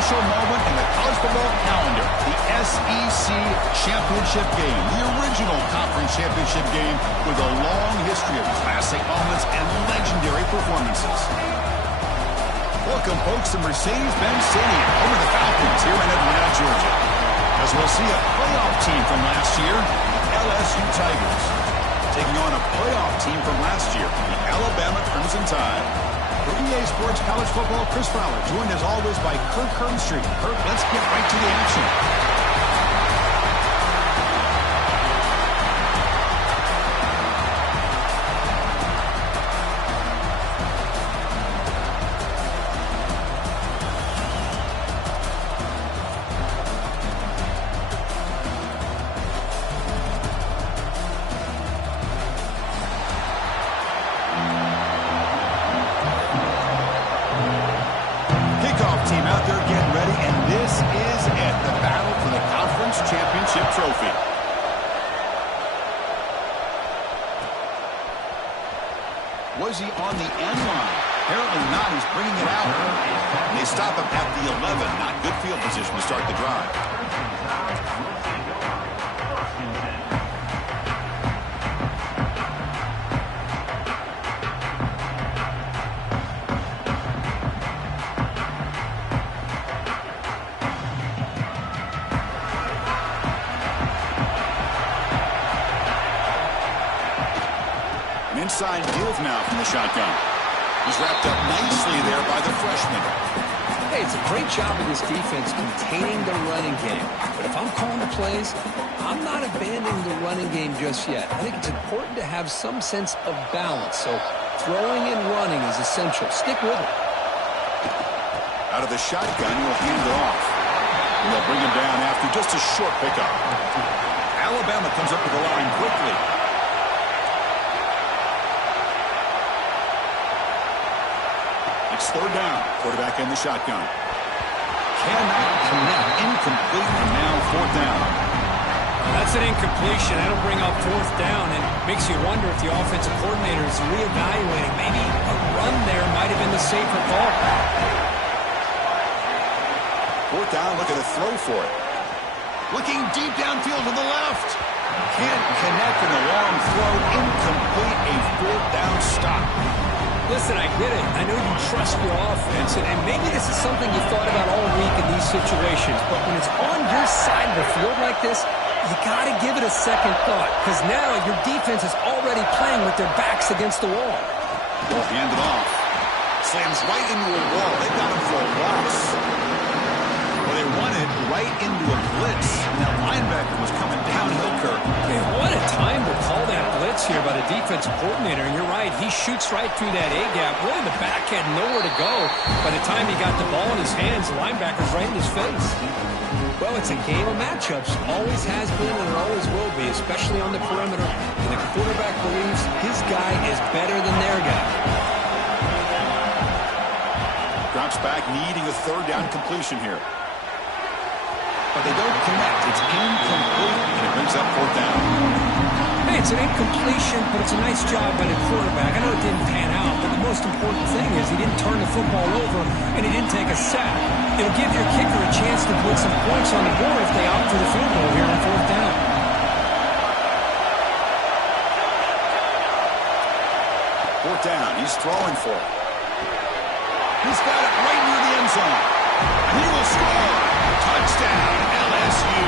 special moment in the college football calendar, the SEC Championship game, the original conference championship game with a long history of classic moments and legendary performances. Welcome, folks, to Mercedes-Benz Stadium, home of the Falcons here in Atlanta, Georgia, as we'll see a playoff team from last year, the LSU Tigers, taking on a playoff team from last year, the Alabama Crimson Tide. For EA Sports College Football, Chris Fowler, joined as always by Kirk Herbstreit. Kirk, let's get right to the action. Team out there getting ready, and this is it, the battle for the conference championship trophy. Was he on the end line? Apparently not. He's bringing it out. They stop him at the 11. Not good field position to start the drive. Inside give now from the shotgun. He's wrapped up nicely there by the freshman. Hey, it's a great job of this defense containing the running game. But if I'm calling the plays, I'm not abandoning the running game just yet. I think it's important to have some sense of balance. So throwing and running is essential. Stick with it. Out of the shotgun, he'll hand it off. And they'll bring him down after just a short pickup. Alabama comes up with the line quickly. Third down. Quarterback in the shotgun. Cannot connect. Incomplete, and now fourth down. That's an incompletion. That'll bring up fourth down, and makes you wonder if the offensive coordinator is reevaluating. Maybe a run there might have been the safer call. Fourth down, look at a throw for it. Looking deep downfield to the left. Can't connect in the long throw. Incomplete. A fourth down stop. Listen, I get it. I know you trust your offense, and maybe this is something you thought about all week in these situations, but when it's on your side of the field like this, you got to give it a second thought, because now your defense is already playing with their backs against the wall. Well, hand it off. Slams right into a wall. They got him for a loss. Well, they run it right into a blitz, and that linebacker was coming downhill, Kirk. Man, what a time to call that blitz here by the defensive coordinator. And you're right, he shoots right through that A-gap. Really, the back had nowhere to go. By the time he got the ball in his hands, the linebacker's right in his face. Well, it's a game of matchups. Always has been and it always will be, especially on the perimeter. And the quarterback believes his guy is better than their guy. Drops back, needing a third down completion here. But they don't connect. It's incomplete, and it brings up fourth down. Hey, it's an incompletion, but it's a nice job by the quarterback. I know it didn't pan out, but the most important thing is he didn't turn the football over, and he didn't take a sack. It'll give your kicker a chance to put some points on the board if they opt for the field goal here on fourth down. Fourth down. He's throwing for it. He's got it right near the end zone. And he will score. Touchdown, LSU.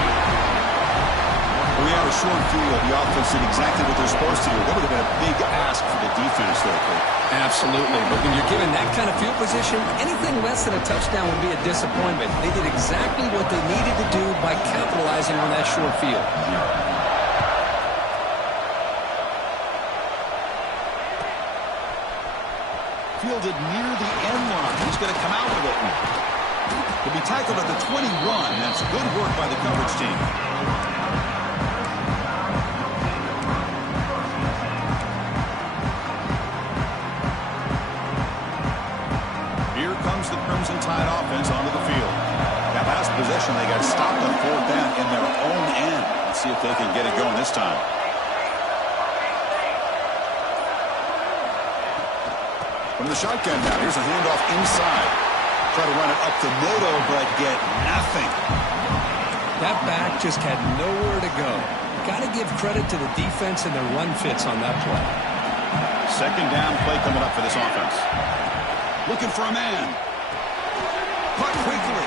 We have a short field. The offense did exactly what they're supposed to do. That would have been a big ask for the defense there, Kirk. Absolutely. But when you're given that kind of field position, anything less than a touchdown would be a disappointment. They did exactly what they needed to do by capitalizing on that short field. Fielded near the end line. He's going to come out with it. He'll be tackled at the 21. That's good work by the coverage team. Here comes the Crimson Tide offense onto the field. That last possession, they got stopped on fourth down in their own end. Let's see if they can get it going this time. From the shotgun now, here's a handoff inside. Try to run it up the middle, but get nothing. That back just had nowhere to go. Got to give credit to the defense and their run fits on that play. Second down play coming up for this offense. Looking for a man. Caught quickly.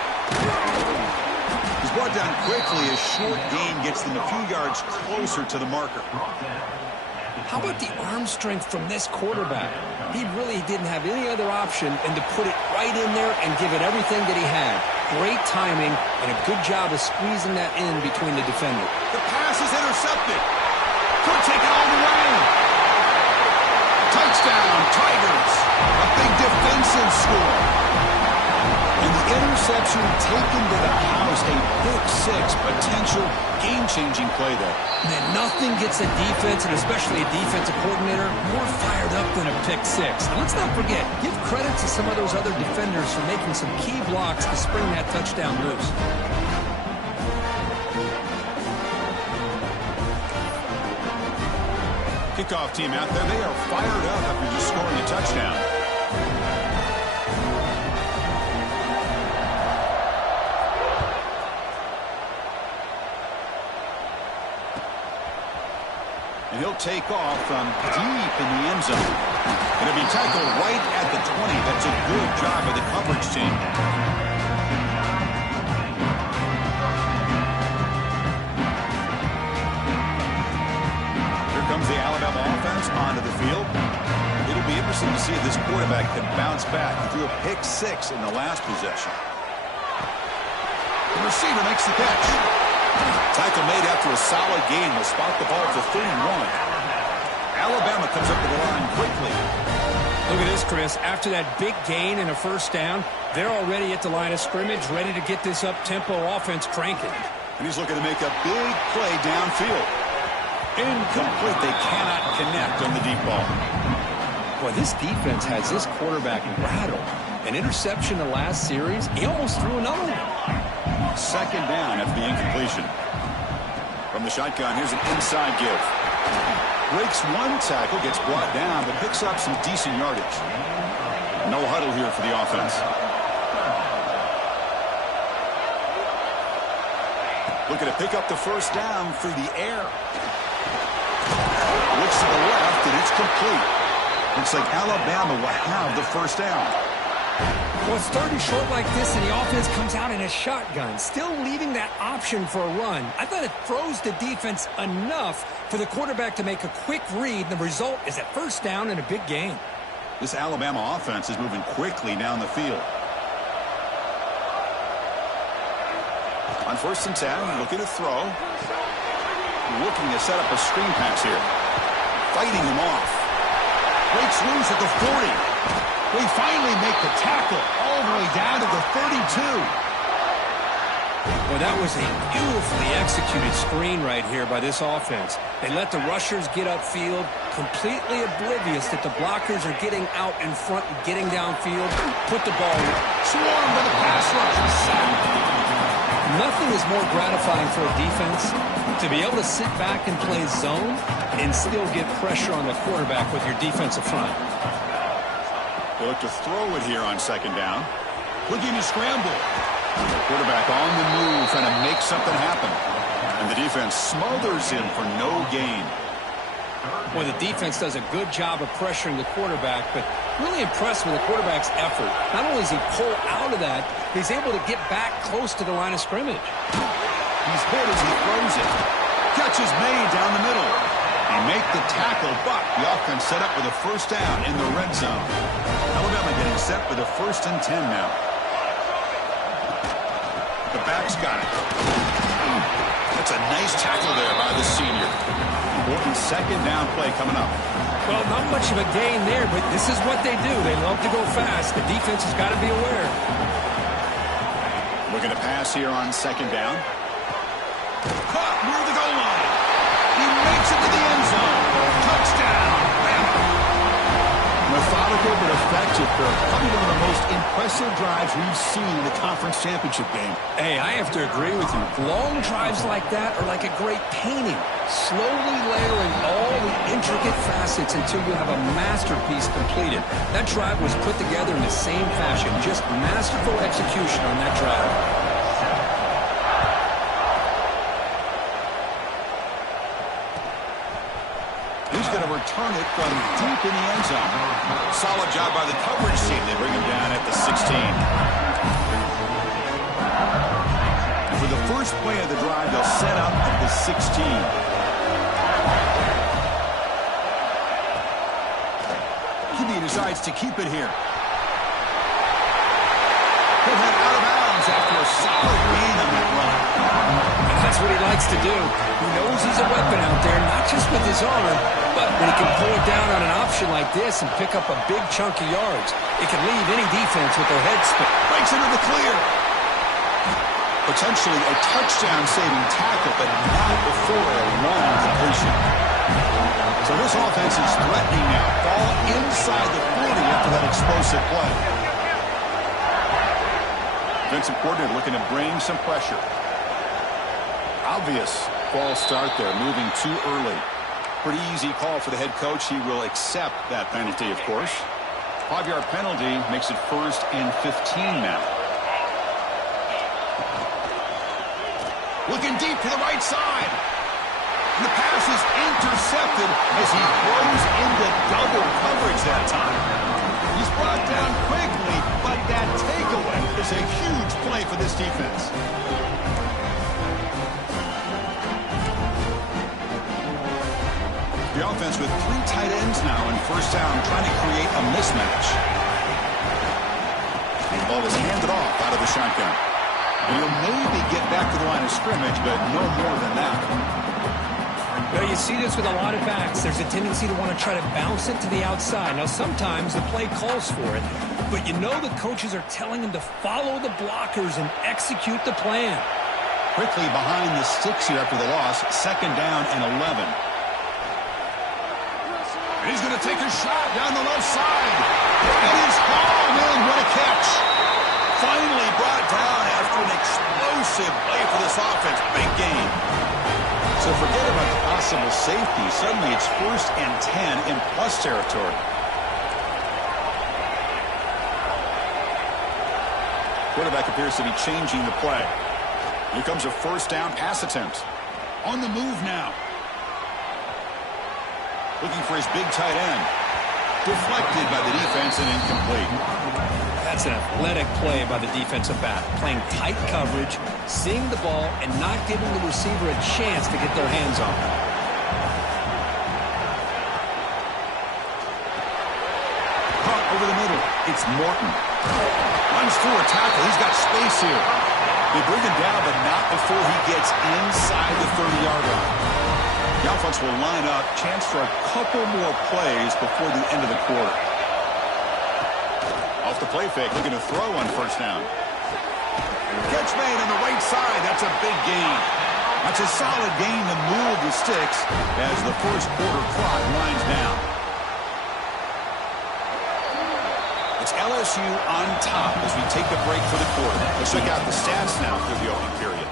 He's brought down quickly. A short gain gets them a few yards closer to the marker. How about the arm strength from this quarterback? He really didn't have any other option than to put it right in there and give it everything that he had. Great timing and a good job of squeezing that in between the defender. The pass is intercepted. Could take it all the way. Touchdown, Tigers. A big defensive score. And the interception taken to the house. A pick six, potential game-changing play there. Man, nothing gets a defense, and especially a defensive coordinator, more fired up than a pick six. And let's not forget, give credit to some of those other defenders for making some key blocks to spring that touchdown loose. Kickoff team out there, they are fired up after just scoring a touchdown. And he'll take off from deep in the end zone. And he'll be tackled right at the 20. That's a good job by the coverage team. Here comes the Alabama offense onto the field. It'll be interesting to see if this quarterback can bounce back. He threw a pick six in the last possession. The receiver makes the catch. Tackle made after a solid gain will spot the ball to 31. Alabama comes up to the line quickly. Look at this, Chris. After that big gain and a first down, they're already at the line of scrimmage, ready to get this up-tempo offense cranking. And he's looking to make a big play downfield. Incomplete. They cannot connect on the deep ball. Boy, this defense has this quarterback rattled. An interception the last series, he almost threw another one. Second down after the incompletion. From the shotgun, here's an inside give. Breaks one tackle, gets brought down, but picks up some decent yardage. No huddle here for the offense. Looking to pick up the first down through the air. Looks to the left, and it's complete. Looks like Alabama will have the first down. Well, it's third and short like this, and the offense comes out in a shotgun, still leaving that option for a run. I thought it throws the defense enough for the quarterback to make a quick read. The result is a first down and a big gain. This Alabama offense is moving quickly down the field. On first and 10, looking to throw. Looking to set up a screen pass here. Fighting him off. Breaks loose at the 40. We finally make the tackle all the way down to the 32. Well, that was a beautifully executed screen right here by this offense. They let the rushers get upfield, completely oblivious that the blockers are getting out in front and getting downfield. Put the ball in. Swarmed by the pass rush. Nothing is more gratifying for a defense to be able to sit back and play zone and still get pressure on the quarterback with your defensive front. They look to throw it here on second down. Looking to scramble. The quarterback on the move, trying to make something happen. And the defense smothers him for no gain. Well, the defense does a good job of pressuring the quarterback, but really impressed with the quarterback's effort. Not only does he pull out of that, he's able to get back close to the line of scrimmage. He's hit as he throws it. Catch is made down the middle. They make the tackle, but the offense set up with a first down in the red zone. Alabama getting set with a first and 10 now. The back's got it. That's a nice tackle there by the senior. Important second down play coming up. Well, not much of a gain there, but this is what they do. They love to go fast. The defense has got to be aware. Looking to pass here on second down. Caught near the goal line. He makes it to the end zone. Touchdown, Bama. methodical but effective, Phil. Probably one of the most impressive drives we've seen in a conference championship game. Hey, I have to agree with you. Long drives like that are like a great painting. Slowly layering all the intricate facets until you have a masterpiece completed. That drive was put together in the same fashion. Just masterful execution on that drive. He's going to return it from deep in the end zone. Solid job by the coverage team. They bring him down at the 16. And for the first play of the drive, they'll set up at the 16. QB decides to keep it here. He'll head out of bounds after a solid gain on that run. That's what he likes to do. He knows he's a weapon out there, not just with his arm, but when he can pull it down on an option like this and pick up a big chunk of yards, it can leave any defense with their head spin. Breaks into the clear. Potentially a touchdown-saving tackle, but not before a long completion. So this offense is threatening now. Ball inside the 40 after that explosive play. Defensive coordinator looking to bring some pressure. Obvious false start there, moving too early. Pretty easy call for the head coach. He will accept that penalty, of course. 5-yard penalty makes it 1st and 15 now. Looking deep to the right side. And the pass is intercepted as he throws into double coverage that time. He's brought down quickly, but that takeaway is a huge play for this defense. The offense with 3 tight ends now in first down, trying to create a mismatch. The ball is handed off out of the shotgun. And he'll maybe get back to the line of scrimmage, but no more than that. Well, you see this with a lot of backs. There's a tendency to want to try to bounce it to the outside. Now, sometimes the play calls for it, but you know the coaches are telling him to follow the blockers and execute the plan. Quickly behind the sticks here after the loss, 2nd down and 11. He's going to take a shot down the left side. And he's hauled in. What a catch. Finally brought down after an explosive play for this offense. Big game. So forget about the possible safety. Suddenly it's 1st and 10 in plus territory. Quarterback appears to be changing the play. Here comes a 1st down pass attempt. On the move now. Looking for his big tight end. Deflected by the defense and incomplete. That's an athletic play by the defensive back. Playing tight coverage, seeing the ball, and not giving the receiver a chance to get their hands on it. Caught over the middle. It's Morton. Runs through a tackle. He's got space here. They bring him down, but not before he gets inside the 30-yard line. The offense will line up. Chance for a couple more plays before the end of the quarter. Off the play fake, looking to throw on 1st down. Catch made on the right side. That's a big gain. That's a solid gain to move the sticks as the 1st quarter clock winds down. It's LSU on top as we take a break for the quarter. Let's check out the stats now through the opening period.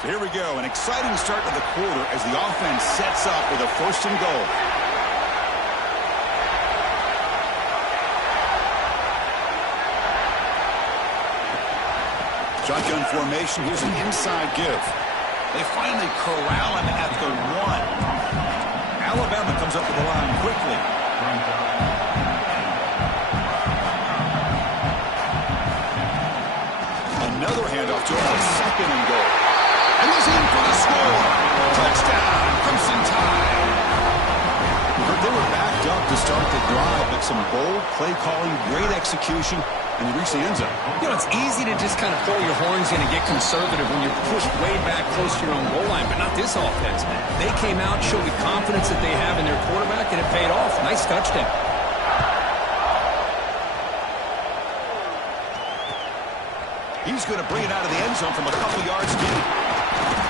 So here we go, an exciting start to the quarter as the offense sets up with a 1st and goal. Shotgun formation, here's an inside give. They finally corral him at the 1. Alabama comes up with the line quickly. Another handoff to him, 2nd and goal. And he's in for the score. Touchdown, Crimson Tide. They were backed up to start the drive, but some bold play calling, great execution, and they reach the end zone. You know, it's easy to just kind of throw your horns in and get conservative when you're pushed way back close to your own goal line, but not this offense. They came out, showed the confidence that they have in their quarterback, and it paid off. Nice touchdown. He's going to bring it out of the end zone from a couple yards deep.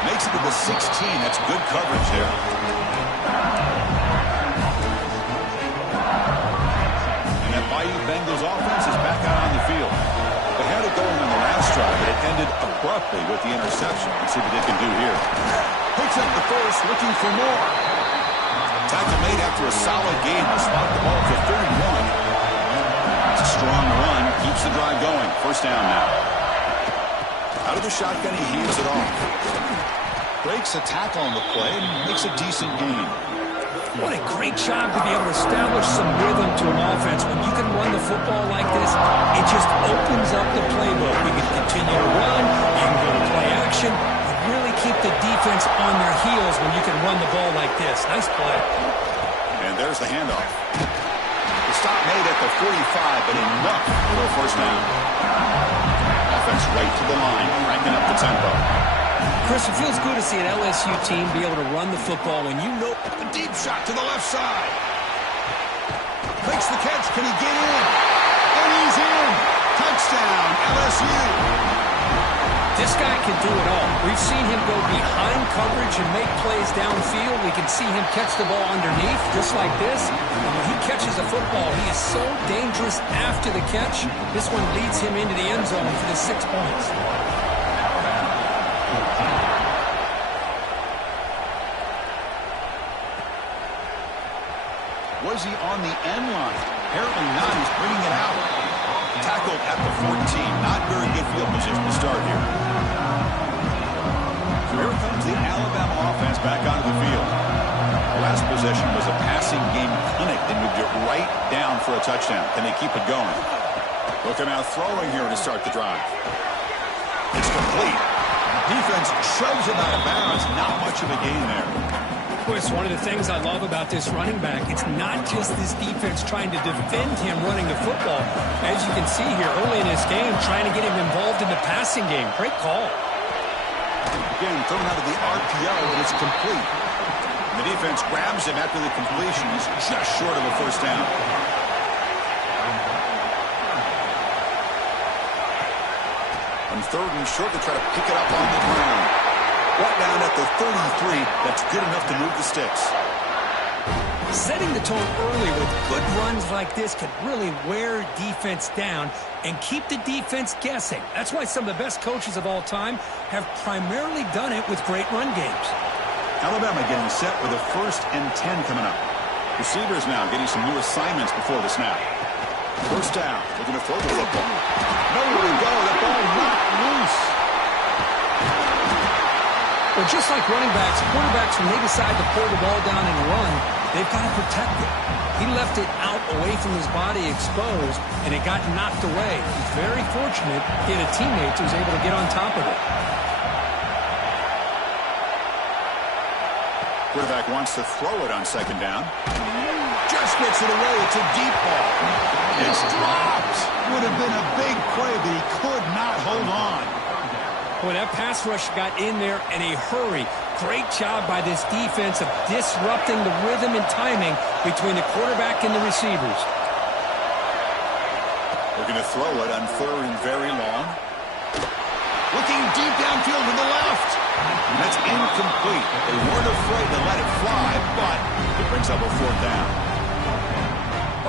Makes it to the 16. That's good coverage there. And that Bayou Bengals offense is back out on the field. They had it going on the last drive, but it ended abruptly with the interception. Let's see what they can do here. Picks up the first, looking for more. Tackle made after a solid game to spot the ball for 31. It's a strong run, keeps the drive going. First down now. Out of the shotgun, he heaves it off. Breaks a tackle on the play and makes a decent gain. What a great job to be able to establish some rhythm to an offense. When you can run the football like this, it just opens up the playbook. You can continue to run, you can go to play action, and really keep the defense on their heels when you can run the ball like this. Nice play. And there's the handoff. The stop made at the 45, but enough for a first down. Offense right to the line, cranking up the tempo. Chris, it feels good to see an LSU team be able to run the football when you know. A deep shot to the left side. Makes the catch. Can he get in? And he's in. Touchdown, LSU. This guy can do it all. We've seen him go behind coverage and make plays downfield. We can see him catch the ball underneath, just like this. And when he catches a football, he is so dangerous after the catch. This one leads him into the end zone for the 6 points. Was he on the end line? Apparently not. He's bringing it out. Tackled at the 14. Not very good field position to start here. So here comes the Alabama offense back onto the field. The last possession was a passing game clinic. They moved it right down for a touchdown. Can they keep it going? Looking out throwing here to start the drive. It's complete. Defense shoves him out of bounds. Not much of a gain there. Chris, one of the things I love about this running back, it's not just this defense trying to defend him running the football. As you can see here early in this game, trying to get him involved in the passing game. Great call. Again, thrown out of the RPO, and it's complete. The defense grabs him after the completion. He's just short of a first down. On third and short, they try to pick it up on the ground. Brought down at the 33. That's good enough to move the sticks. Setting the tone early with good runs like this can really wear defense down and keep the defense guessing. That's why some of the best coaches of all time have primarily done it with great run games. Alabama getting set with a 1st and 10 coming up. Receivers now getting some new assignments before the snap. First down, looking to throw the football. Nowhere to go, the ball knocked loose. Well, just like running backs, quarterbacks, when they decide to pull the ball down and run, they've got to protect it. He left it out away from his body exposed, and it got knocked away. He's very fortunate he had a teammate who was able to get on top of it. Quarterback wants to throw it on 2nd down. Just gets it away. It's a deep ball. It's dropped. Would have been a big play, but he could not hold on. Boy, that pass rush got in there in a hurry. Great job by this defense of disrupting the rhythm and timing between the quarterback and the receivers. Looking to throw it on 3rd and very long. Looking deep downfield to the left. And that's incomplete. They weren't afraid to let it fly, but it brings up a 4th down.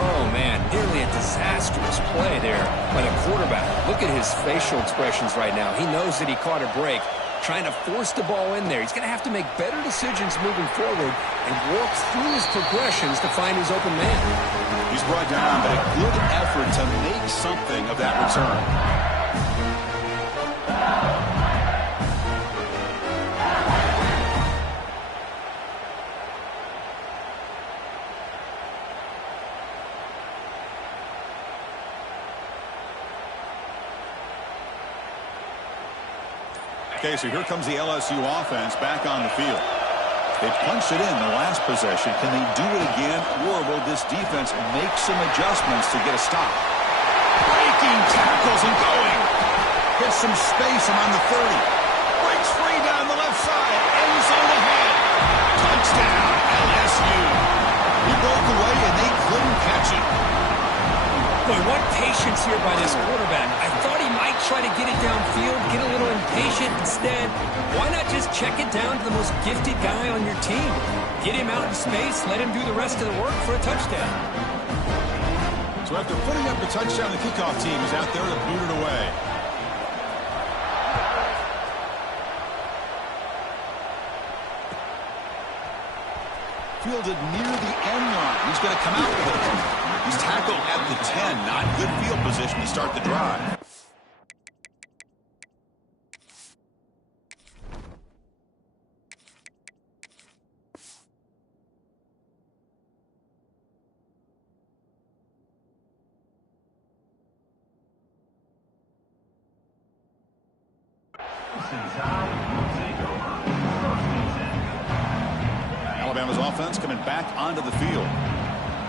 Oh, man, nearly a disastrous play there by the quarterback. Look at his facial expressions right now. He knows that he caught a break, trying to force the ball in there. He's going to have to make better decisions moving forward and work through his progressions to find his open man. He's brought down, but a good effort to make something of that return. Okay, so here comes the LSU offense back on the field. They punched it in the last possession. Can they do it again, or will this defense make some adjustments to get a stop? Breaking tackles and going. Gets some space and on the 30. Breaks free down the left side. End zone ahead. Touchdown, LSU. He broke away and they couldn't catch him. Boy, what patience here by this quarterback. I thought he might try to get it downfield, get a little patient. Instead, why not just check it down to the most gifted guy on your team? Get him out in space, let him do the rest of the work for a touchdown. So after putting up the touchdown, the kickoff team is out there to boot it away. Fielded near the end line. He's going to come out with it. He's tackled at the 10. Not good field position to start the drive. Alabama's offense coming back onto the field.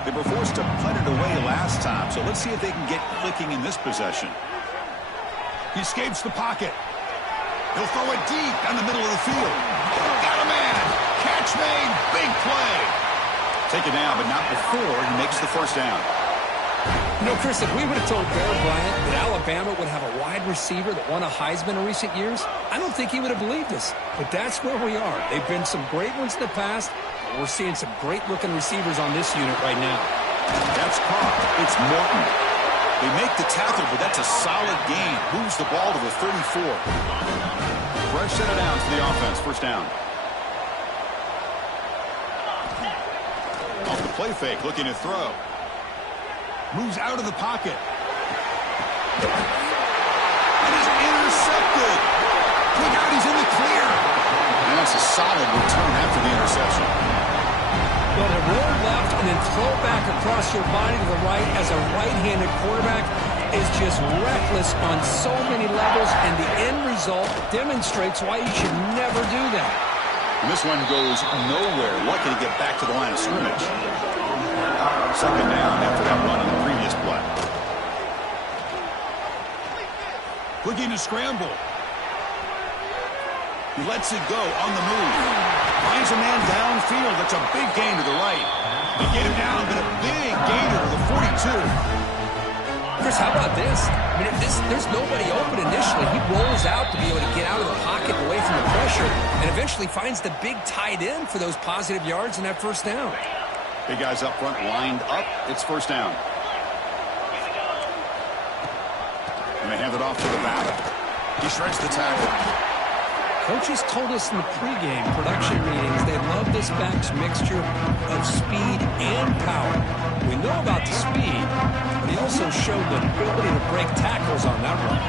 They were forced to punt it away last time, so let's see if they can get clicking in this possession. He escapes the pocket. He'll throw it deep down the middle of the field. Got a man. Catch made. Big play. Take it down, but not before he makes the first down. You know, Chris, if we would have told Bear Bryant that Alabama would have a wide receiver that won a Heisman in recent years, I don't think he would have believed us. But that's where we are. They've been some great ones in the past. We're seeing some great-looking receivers on this unit right now. That's caught. It's Morton. They make the tackle, but that's a solid gain. Moves the ball to the 34. Fresh set of downs to the offense. First down. Off the play fake, looking to throw. Moves out of the pocket. And is intercepted. Look out, he's in the clear. And that's a solid return after the interception. Well, to roll left and then throw back across your body to the right as a right-handed quarterback is just reckless on so many levels, and the end result demonstrates why you should never do that. And this one goes nowhere. Lucky to get back to the line of scrimmage. Second down after that run on the previous play. Looking to scramble. He lets it go on the move. Finds a man downfield. That's a big gain to the right. They get him down, but a big gainer to the 42. Chris, how about this? I mean, there's nobody open initially. He rolls out to be able to get out of the pocket away from the pressure and eventually finds the big tight end for those positive yards in that first down. Big guys up front lined up. It's first down. And they hand it off to the back. He shreds the tackle. Coaches told us in the pregame production meetings they love this back's mixture of speed and power. We know about the speed, but he also showed the ability to break tackles on that run.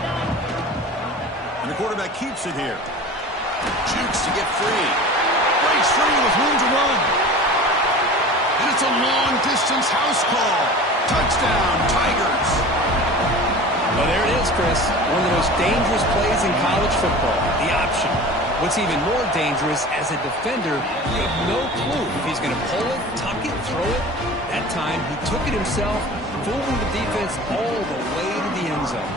And the quarterback keeps it here. Jukes to get free. Breaks free with room to run. And it's a long-distance house call. Touchdown, Tigers. Well, there it is, Chris. One of the most dangerous plays in college football, the option. What's even more dangerous, as a defender, you have no clue if he's going to pull it, tuck it, throw it. That time, he took it himself, fooling the defense all the way to the end zone.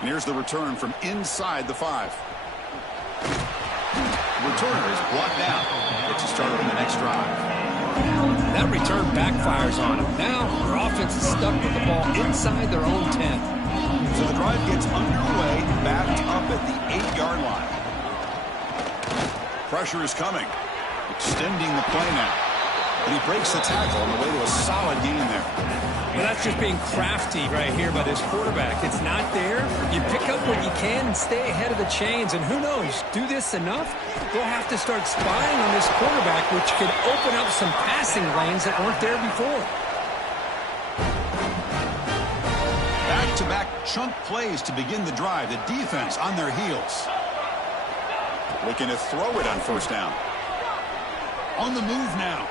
And here's the return from inside the 5. Returner is blocked down. Gets you started on the next drive. That return backfires on him. Now, their offense is stuck with the ball inside their own 10. So the drive gets underway, backed up at the 8-yard line. Pressure is coming. Extending the play now. And he breaks the tackle on the way to a solid gain there. Well, that's just being crafty right here by this quarterback. It's not there. You pick up what you can and stay ahead of the chains. And who knows, do this enough, they'll have to start spying on this quarterback, which could open up some passing lanes that weren't there before. Back-to-back chunk plays to begin the drive. The defense on their heels. Looking to throw it on first down. On the move now.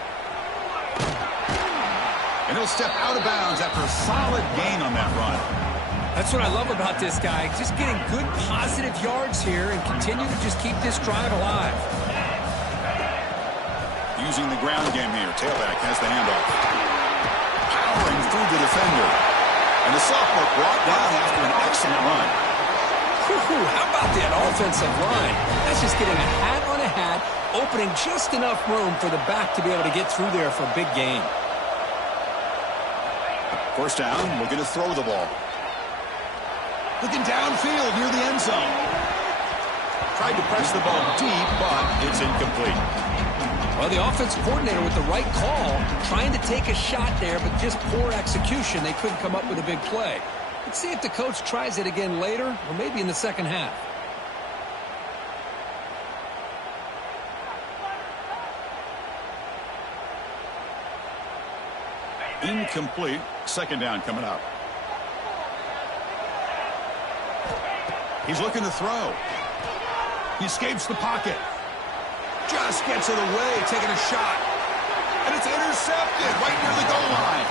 And he'll step out of bounds after a solid gain on that run. That's what I love about this guy. Just getting good positive yards here and continue to just keep this drive alive. Using the ground game here. Tailback has the handoff. Powering through the defender. And the sophomore brought down after an excellent run. How about that offensive line? That's just getting a hat on a hat, opening just enough room for the back to be able to get through there for a big gain. First down, looking to throw the ball. Looking downfield near the end zone. Tried to press the ball deep, but it's incomplete. Well, the offensive coordinator with the right call, trying to take a shot there, but just poor execution. They couldn't come up with a big play. Let's see if the coach tries it again later, or maybe in the second half. Incomplete. Second down coming up. He's looking to throw. He escapes the pocket. Just gets it away, taking a shot. And it's intercepted right near the goal line.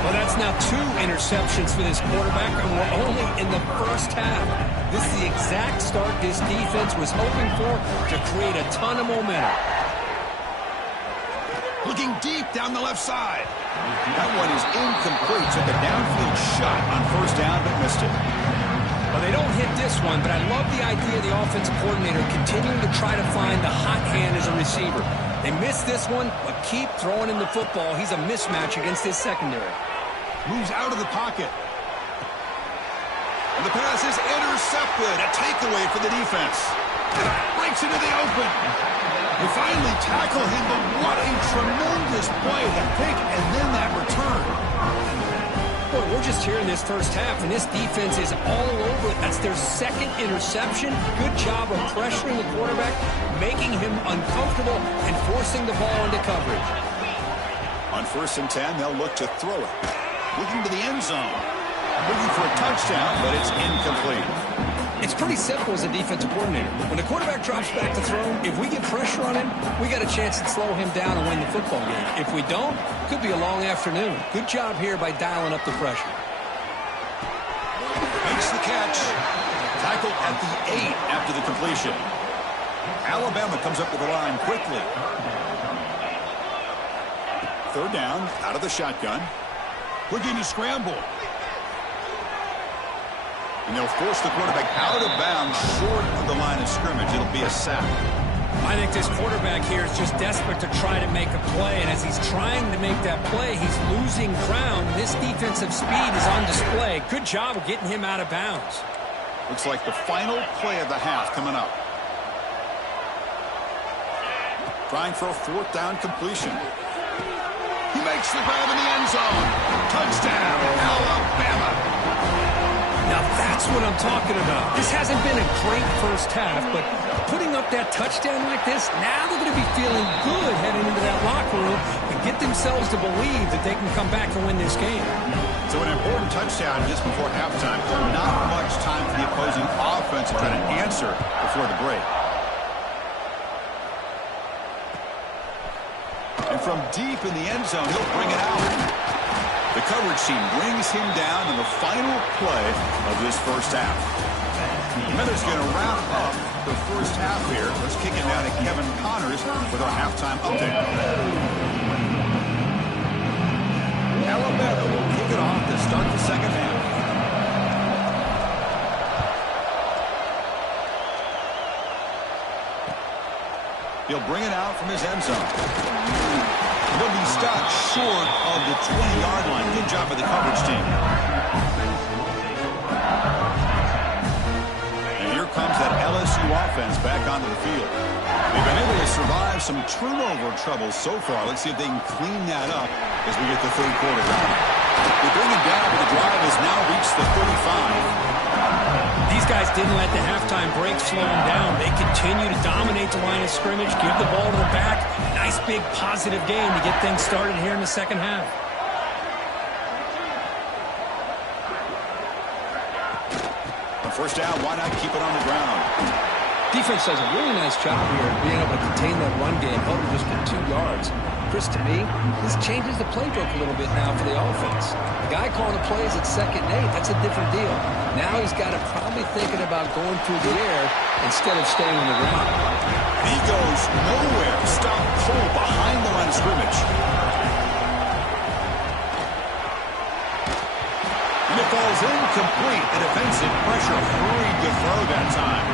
Well, that's now 2 interceptions for this quarterback, and we're only in the first half. This is the exact start this defense was hoping for to create a ton of momentum. Looking deep down the left side. That one is incomplete. Took a downfield shot on first down, but missed it. Well, they don't hit this one, but I love the idea of the offensive coordinator continuing to try to find the hot hand as a receiver. They missed this one, but keep throwing him the football. He's a mismatch against his secondary. Moves out of the pocket. And the pass is intercepted. A takeaway for the defense. Breaks into the open. They finally tackle him, but what a tremendous play. That pick and then that return. Boy, we're just here in this first half, and this defense is all over it. That's their second interception. Good job of pressuring the quarterback, making him uncomfortable, and forcing the ball into coverage. On 1st and 10, they'll look to throw it. Looking to the end zone. Looking for a touchdown, but it's incomplete. It's pretty simple as a defensive coordinator. When the quarterback drops back to throw, if we get pressure on him, we got a chance to slow him down and win the football game. If we don't, it could be a long afternoon. Good job here by dialing up the pressure. Makes the catch. Tackled at the 8 after the completion. Alabama comes up to the line quickly. 3rd down, out of the shotgun. Looking to scramble. And they'll force the quarterback out of bounds short of the line of scrimmage. It'll be a sack. I think this quarterback here is just desperate to try to make a play, and as he's trying to make that play, he's losing ground. This defensive speed is on display. Good job of getting him out of bounds. Looks like the final play of the half coming up. Trying for a 4th down completion. He makes the grab in the end zone. Touchdown, Alabama. Now that's what I'm talking about. This hasn't been a great first half, but putting up that touchdown like this, now they're going to be feeling good heading into that locker room and get themselves to believe that they can come back and win this game. So an important touchdown just before halftime. Not much time for the opposing offense to try to answer before the break. And from deep in the end zone, he'll bring it out. The coverage team brings him down in the final play of this first half. Heather's going to wrap up the first half here. Let's kick it down to Kevin Connors with our halftime update. Alabama will kick it off to start the second half. He'll bring it out from his end zone. He'll be stopped short of the 20-yard line. Good job by the coverage team. And here comes that LSU offense back onto the field. They've been able to survive some turnover troubles so far. Let's see if they can clean that up as we get the third quarter going. They bring it down, but the drive has now reached the 35. These guys didn't let the halftime break slow them down. They continue to dominate the line of scrimmage, give the ball to the back. Nice big positive game to get things started here in the second half. On 1st down, why not keep it on the ground? Defense does a really nice job here of being able to contain that run game, held him just for 2 yards. Chris, to me, this changes the playbook a little bit now for the offense. The guy calling the plays at 2nd and 8, that's a different deal. Now he's got to probably thinking about going through the air instead of staying on the ground. He goes nowhere. Stop cold behind the line of scrimmage. And it falls incomplete. The defensive pressure hurried the throw that time.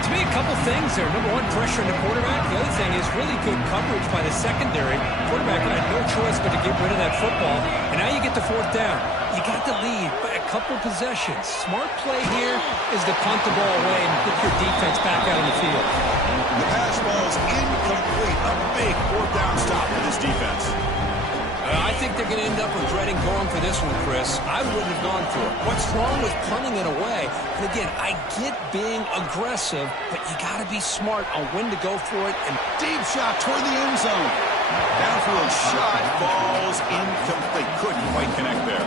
To me, a couple things there. Number one, pressure on the quarterback. The other thing is really good coverage by the secondary. Quarterback had no choice but to get rid of that football. And now you get the fourth down. You got the lead by a couple possessions. Smart play here is to punt the ball away and get your defense back out on the field. The pass ball is incomplete. A big fourth down stop for this defense. I think they're going to end up regretting going for this one, Chris. I wouldn't have gone for it. What's wrong with punting it away? And again, I get being aggressive, but you got to be smart on when to go for it. And deep shot toward the end zone. Downfield shot falls incomplete. Couldn't quite connect there.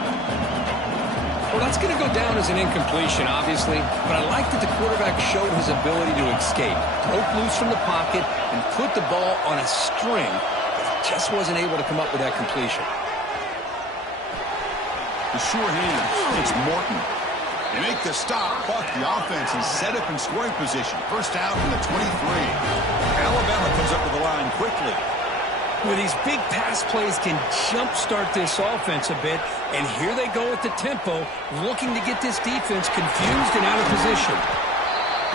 Well, that's going to go down as an incompletion, obviously, but I like that the quarterback showed his ability to escape, broke loose from the pocket, and put the ball on a string. Just wasn't able to come up with that completion. The sure hand. It's Morton. They make the stop, but the offense is set up in scoring position. First down from the 23. Alabama comes up with the line quickly. Well, these big pass plays can jumpstart this offense a bit, and here they go at the tempo, looking to get this defense confused and out of position.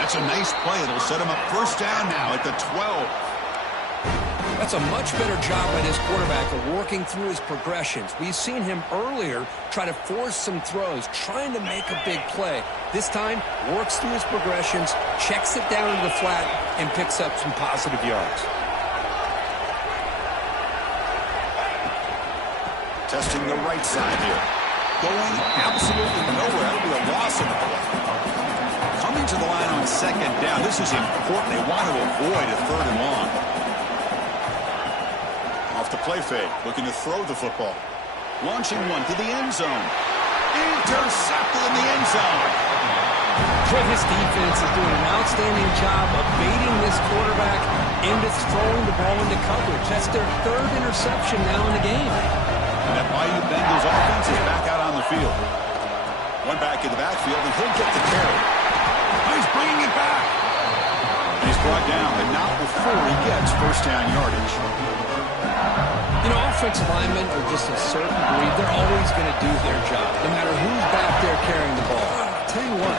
That's a nice play. It'll set them up first down now at the 12. That's a much better job by this quarterback of working through his progressions. We've seen him earlier try to force some throws, trying to make a big play. This time, works through his progressions, checks it down to the flat, and picks up some positive yards. Testing the right side here. Going absolutely nowhere. That'll be a loss of the play. Coming to the line on second down. This is important. They want to avoid a third and long. Off the play fake. Looking to throw the football. Launching one to the end zone. Intercepted in the end zone. This defense is doing an outstanding job of baiting this quarterback into throwing the ball into coverage. That's their third interception now in the game. And that Bayou Bengals offense is back out on the field. One back in the backfield, and he'll get the carry. Oh, he's bringing it back. And he's brought down, but not before he gets first down yardage. You know, offensive linemen are just a certain breed. They're always going to do their job, no matter who's back there carrying the ball. I'll tell you what,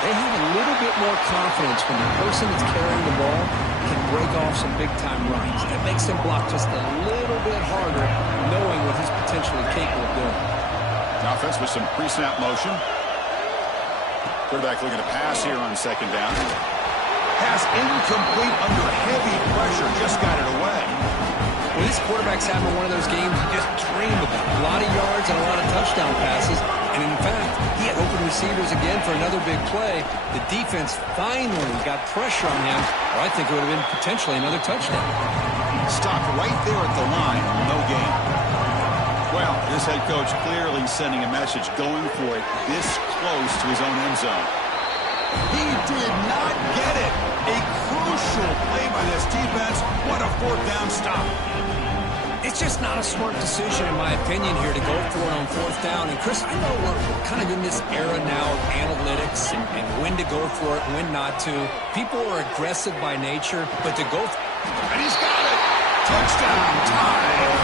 they have a little bit more confidence when the person that's carrying the ball can break off some big-time runs. It makes them block just a little bit harder, knowing what he's potentially capable of doing. The offense with some pre-snap motion. Quarterback looking to pass here on second down. Pass incomplete under heavy pressure. Just got it away. Well, this quarterback's having one of those games you just dream about. A lot of yards and a lot of touchdown passes. And in fact, he had open receivers again for another big play. The defense finally got pressure on him, or I think it would have been potentially another touchdown. Stopped right there at the line. No gain. Well, this head coach clearly sending a message, going for it this close to his own end zone. He did not get it. A crucial play by this defense. What a fourth down stop. It's just not a smart decision, in my opinion, here to go for it on fourth down. And, Chris, I know we're kind of in this era now of analytics and when to go for it and when not to. People are aggressive by nature, but to go and he's got it. Touchdown time.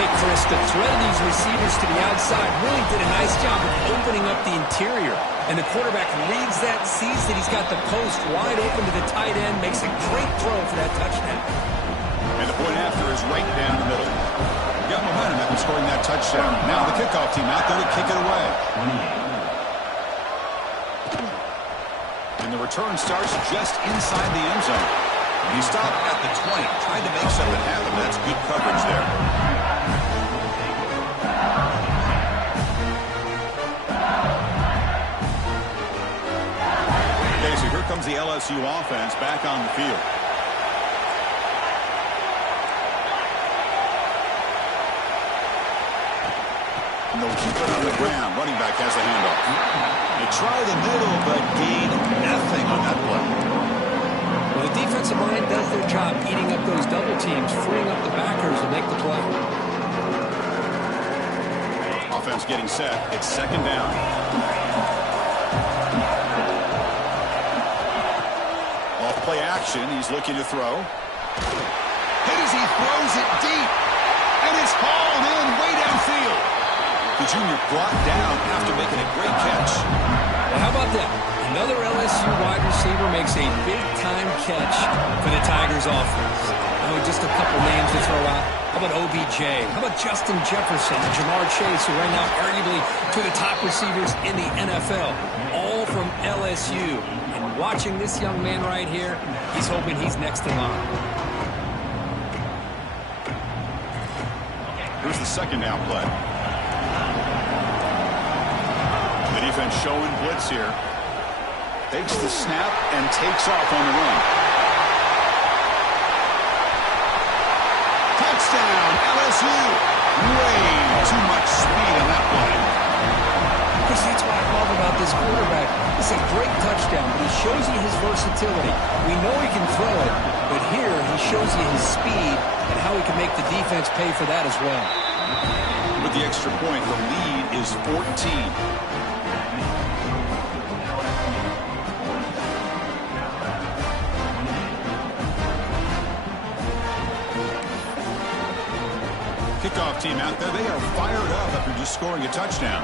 Hey, Chris, the threat of these receivers to the outside really did a nice job of opening up the interior. And the quarterback reads that, sees that he's got the post wide open to the tight end, makes a great throw for that touchdown. And the point after is right down the middle. Got momentum after scoring that touchdown. Now the kickoff team out there to kick it away. And the return starts just inside the end zone. He stopped at the 20, trying to make something happen. That's good coverage there. Okay, so here comes the LSU offense back on the field. And they'll keep it on the ground. Running back has the handoff. They try the middle, but gain nothing on that play. Well, the defensive line does their job eating up those double teams, freeing up the backers to make the play. Offense getting set. It's second down. Off play action. He's looking to throw. Hit as he throws it deep. And it's hauled in way downfield. The junior brought down after making a great catch. Well, how about that? Another LSU wide receiver makes a big-time catch for the Tigers offense. Oh, just a couple names to throw out. How about OBJ? How about Justin Jefferson and Jamar Chase, who right now arguably two of the top receivers in the NFL, all from LSU. And watching this young man right here, he's hoping he's next in line. Here's the second down play. The defense showing blitz here. Takes the snap and takes off on the run. Touchdown, LSU. Way too much speed on that play. Chris, that's what I love about this quarterback. It's a great touchdown, but he shows you his versatility. We know he can throw it, but here he shows you his speed and how he can make the defense pay for that as well. With the extra point, the lead is 14. Kickoff team out there. They are fired up after just scoring a touchdown.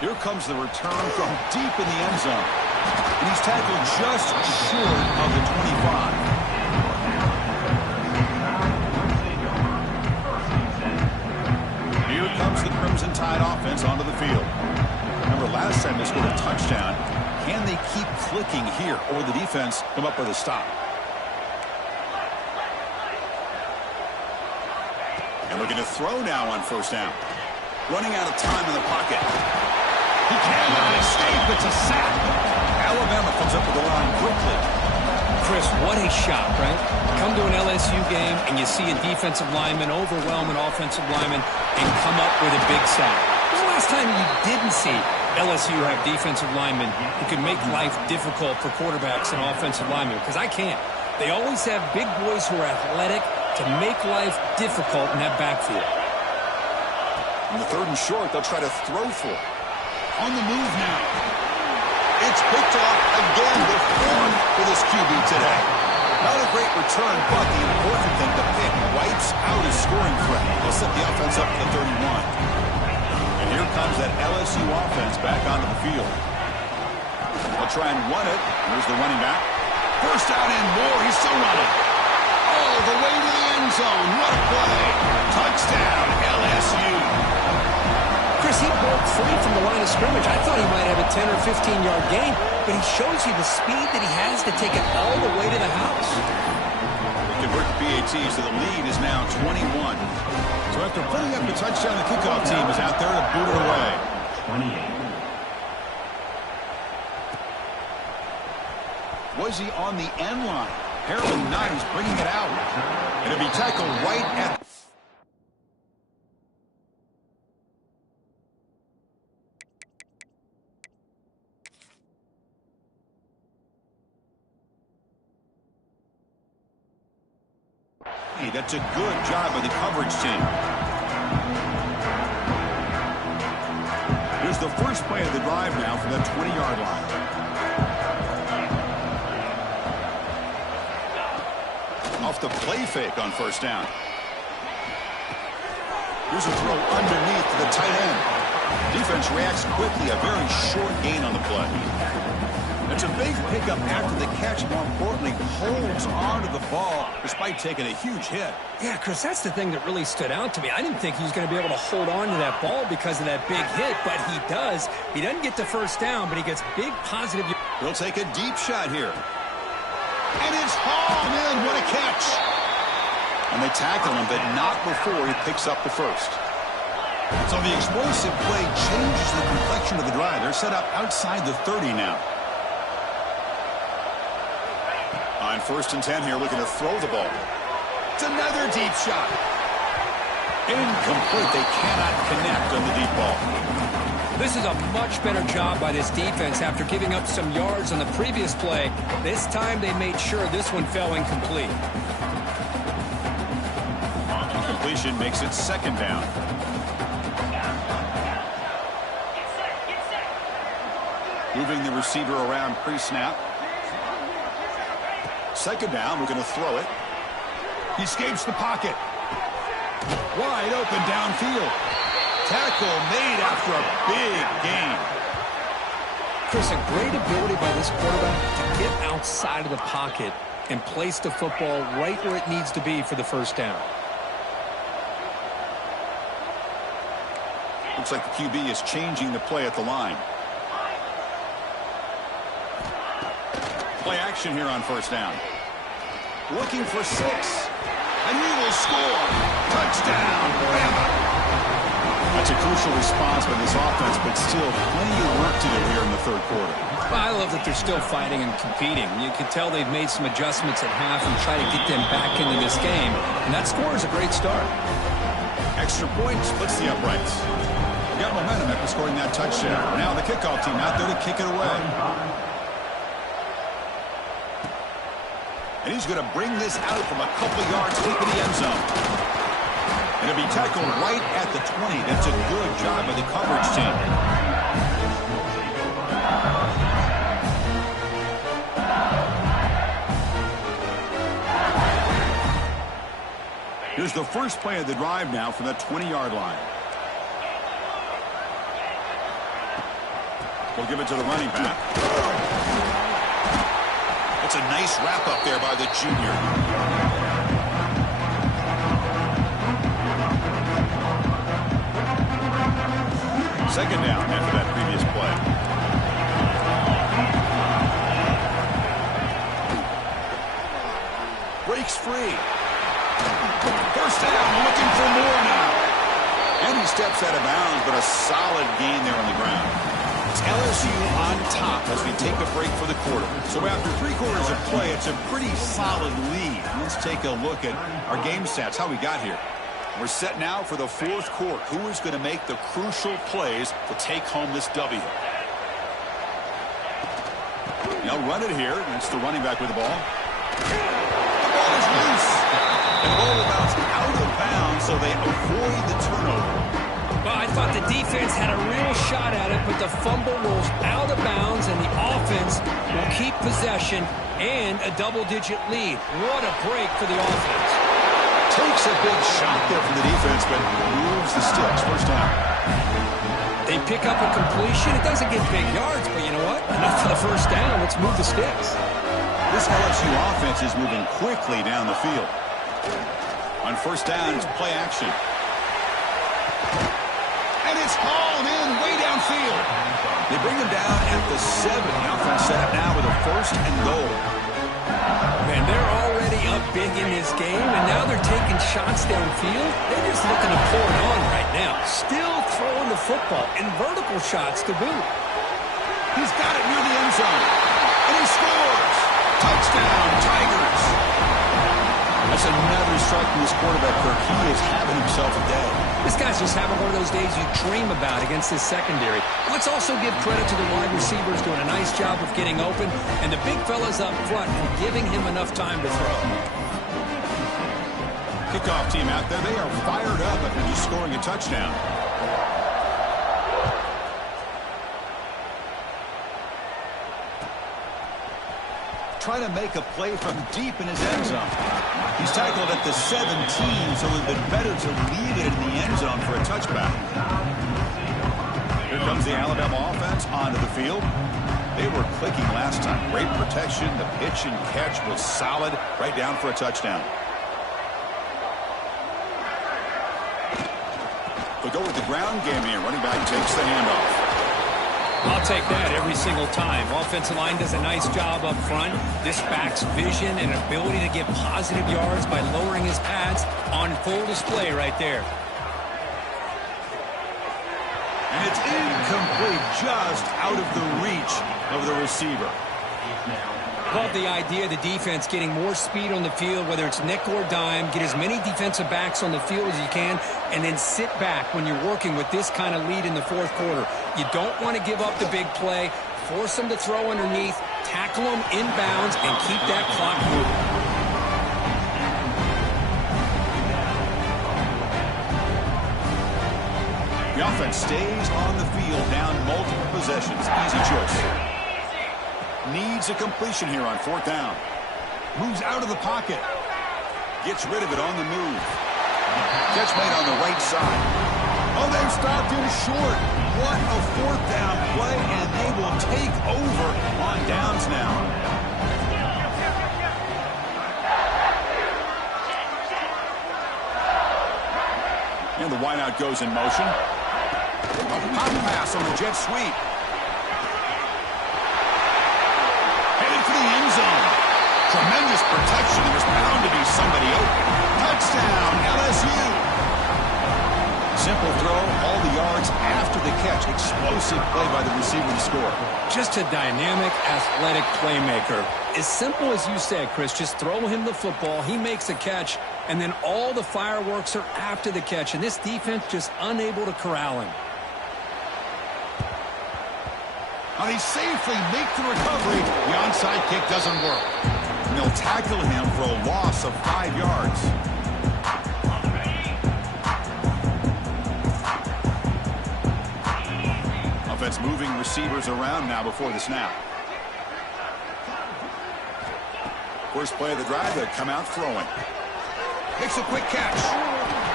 Here comes the return from deep in the end zone. And he's tackled just short of the 25. Here comes the Crimson Tide offense onto the field. Remember, last time they scored a touchdown. Can they keep clicking here, or the defense come up with a stop? And looking to throw now on first down. Running out of time in the pocket. He cannot escape. It's a sack. Alabama comes up with the line quickly. Chris, what a shot, right? Come to an LSU game and you see a defensive lineman overwhelm an offensive lineman and come up with a big sack. When was the last time you didn't see LSU have defensive linemen who can make life difficult for quarterbacks and offensive linemen? Because I can't. They always have big boys who are athletic to make life difficult in that backfield. On the third and short, they'll try to throw for it. On the move now. It's picked off again, the fourth for this QB today. Not a great return, but the important thing, the pick wipes out a scoring threat. They'll set the offense up for the 31. And here comes that LSU offense back onto the field. They'll try and run it. Here's the running back. First down and more. He's still running. All the way to the end zone. What a play. Touchdown, LSU. Chris, he broke free from the line of scrimmage. I thought he might have a 10 or 15-yard gain, but he shows you the speed that he has to take it all the way to the house. They convert the PAT, so the lead is now 21. So after putting up the touchdown, the kickoff team is out there to boot it away. 28. Was he on the end line? Apparently not. He's bringing it out. And it'll be tackled right at... That's a good job by the coverage team. Here's the first play of the drive now for that 20-yard line. Off the play fake on first down. Here's a throw underneath to the tight end. Defense reacts quickly. A very short gain on the play. It's a big pickup after the catch. More importantly, holds on to the ball despite taking a huge hit. Yeah, Chris, that's the thing that really stood out to me. I didn't think he was going to be able to hold on to that ball because of that big hit, but he does. He doesn't get the first down, but he gets big positive. He'll take a deep shot here. And it's hauled in. What a catch. And they tackle him, but not before he picks up the first. So the explosive play changes the complexion of the drive. They're set up outside the 30 now. On first and 10 here, looking to throw the ball. It's another deep shot. Incomplete. They cannot connect on the deep ball. This is a much better job by this defense after giving up some yards on the previous play. This time they made sure this one fell incomplete. Incompletion makes it second down. Moving the receiver around pre-snap. Second down, we're going to throw it. He escapes the pocket. Wide open downfield. Tackle made after a big gain. Chris, a great ability by this quarterback to get outside of the pocket and place the football right where it needs to be for the first down. Looks like the QB is changing the play at the line. Play action here on first down. Looking for 6. And he will score. Touchdown, Bama. That's a crucial response by this offense, but still plenty of work to do here in the third quarter. Well, I love that they're still fighting and competing. You can tell they've made some adjustments at half and try to get them back into this game. And that score is a great start. Extra point splits the uprights. Got momentum after scoring that touchdown. Now the kickoff team out there to kick it away. And he's going to bring this out from a couple yards deep in the end zone. And it'll be tackled right at the 20. That's a good job by the coverage team. Here's the first play of the drive now from the 20-yard line. We'll give it to the running back. It's a nice wrap up there by the junior. Second down after that previous play. Breaks free. First down, looking for more now. And he steps out of bounds, but a solid gain there on the ground. It's LSU on top as we take a break for the quarter. So after 3 quarters of play, it's a pretty solid lead. Let's take a look at our game stats, how we got here. We're set now for the 4th quarter. Who is going to make the crucial plays to take home this W? They'll run it here. It's the running back with the ball. The ball is loose. And the ball will bounce out of bounds, so they avoid the turnover. Well, I thought the defense had a real shot at it, but the fumble rolls out of bounds, and the offense will keep possession and a double-digit lead. What a break for the offense. Takes a big shot there from the defense, but moves the sticks. First down. They pick up a completion. It doesn't get big yards, but you know what? Enough for the first down. Let's move the sticks. This LSU offense is moving quickly down the field. On first down, it's play action. And it's hauled in way downfield. They bring him down at the 7. The offense set up now with a 1st and goal. Man, they're already up big in this game, and now they're taking shots downfield. They're just looking to pour it on right now. Still throwing the football and vertical shots to boot. He's got it near the end zone. And he scores. Touchdown, Tigers. That's another strike from this quarterback, Kirk. He is having himself a day. This guy's just having one of those days you dream about against this secondary. Let's also give credit to the wide receivers doing a nice job of getting open, and the big fellas up front and giving him enough time to throw. Kickoff team out there. They are fired up after just scoring a touchdown. Trying to make a play from deep in his end zone. He's tackled at the 17, so it would have been better to leave it in the end zone for a touchback. Here comes the Alabama offense onto the field. They were clicking last time. Great protection. The pitch and catch was solid. Right down for a touchdown. They'll go with the ground game here. Running back takes the handoff. I'll take that every single time. Offensive line does a nice job up front. This back's vision and ability to get positive yards by lowering his pads on full display right there. And it's incomplete, just out of the reach of the receiver. Love the idea of the defense getting more speed on the field, whether it's nickel or dime, get as many defensive backs on the field as you can, and then sit back when you're working with this kind of lead in the 4th quarter. You don't want to give up the big play, force them to throw underneath, tackle them inbounds, and keep that clock moving. The offense stays on the field down multiple possessions. Easy choice. Needs a completion here on 4th down. Moves out of the pocket. Gets rid of it on the move. Catch made on the right side. Oh, they've stopped him short. What a fourth down play, and they will take over on downs now. And the wideout goes in motion. A pop pass on the jet sweep. Headed for the end zone. Tremendous protection. There's bound to be somebody open. Touchdown, LSU. Simple throw, all the yards after the catch. Explosive play by the receiver to score. Just a dynamic, athletic playmaker. As simple as you said, Chris, just throw him the football, he makes a catch, and then all the fireworks are after the catch, and this defense just unable to corral him. Now they safely make the recovery. The onside kick doesn't work. And they'll tackle him for a loss of 5 yards. Offense moving receivers around now before the snap. First play of the drive, they come out throwing. Makes a quick catch.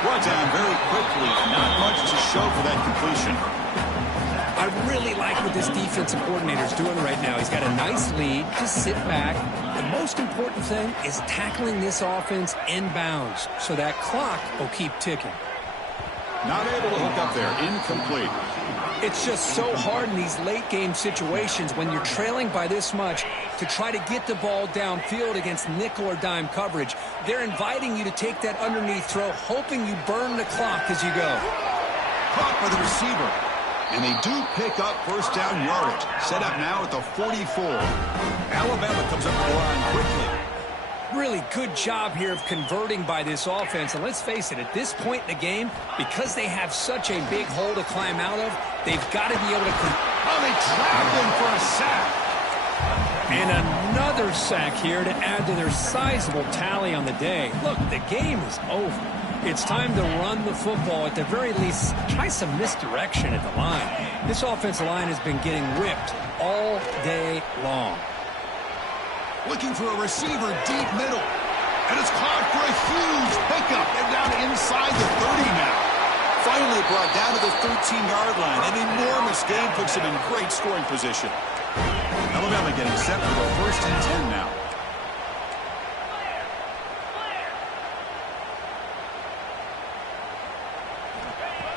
Brought down very quickly. Not much to show for that completion. I really like what this defensive coordinator is doing right now. He's got a nice lead. Just sit back. The most important thing is tackling this offense inbounds so that clock will keep ticking. Not able to hook up there. Incomplete. It's just so hard in these late-game situations when you're trailing by this much to try to get the ball downfield against nickel or dime coverage. They're inviting you to take that underneath throw, hoping you burn the clock as you go. Caught by the receiver. And they do pick up first down yardage. Set up now at the 44. Alabama comes up the line quickly. Really good job here of converting by this offense. And let's face it, at this point in the game, because they have such a big hole to climb out of, they've got to be able to... Oh, they trapped him for a sack. And another sack here to add to their sizable tally on the day. Look, the game is over. It's time to run the football. At the very least, try some misdirection at the line. This offensive line has been getting whipped all day long. Looking for a receiver deep middle. And it's caught for a huge pickup. And down inside the 30 now. Finally brought down to the 13-yard line. An enormous gain puts him in great scoring position. Alabama getting set for the 1st and 10 now.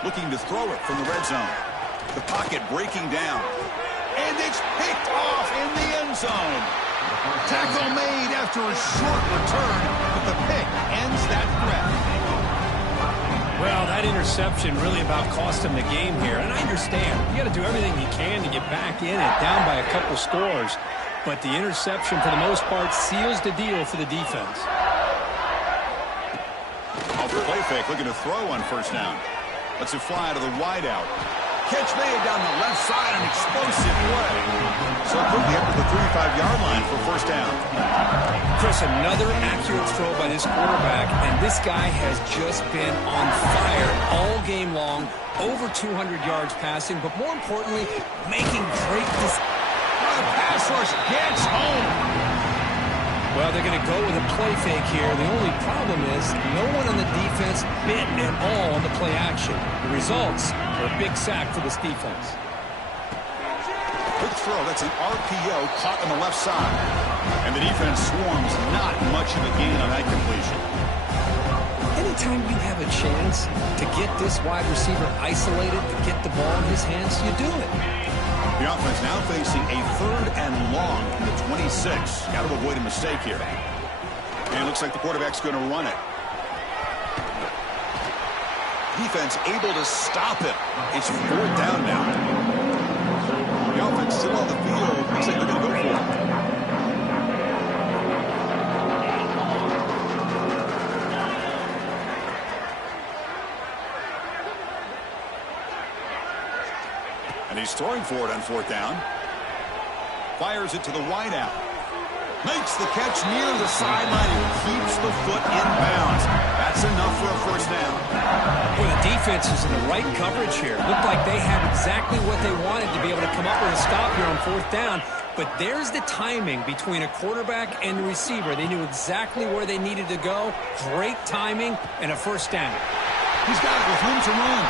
Looking to throw it from the red zone. The pocket breaking down. And it's picked off in the end zone. Tackle made after a short return, but the pick ends that threat. Well, that interception really about cost him the game here. And I understand. You got to do everything you can to get back in it, down by a couple scores. But the interception, for the most part, seals the deal for the defense. Off the play fake, looking to throw on first down. Lets it fly to the wideout. Catch made down the left side, an explosive play. So quickly up to the 35-yard line for first down. Chris, another accurate throw by this quarterback, and this guy has just been on fire all game long, over 200 yards passing, but more importantly, making great decisions. The pass rush gets home. Well, they're going to go with a play fake here. The only problem is no one on the defense bit at all on the play action. The results are a big sack for this defense. Quick throw. That's an RPO caught on the left side. And the defense swarms not much of a gain on that completion. Anytime you have a chance to get this wide receiver isolated, to get the ball in his hands, you do it. The offense now facing a 3rd and long from the 26. Got to avoid a mistake here. And it looks like the quarterback's going to run it. Defense able to stop it. It's 4th down now. The offense still on the field. Looks like they're going to go for it. And he's throwing for it on 4th down. Fires it to the wideout. Makes the catch near the sideline and keeps the foot in bounds. That's enough for a first down. Well, the defense is in the right coverage here. Looked like they had exactly what they wanted to be able to come up with a stop here on 4th down. But there's the timing between a quarterback and the receiver. They knew exactly where they needed to go. Great timing and a first down. He's got it with room to run.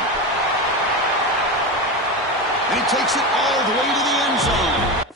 And he takes it all the way to the end zone.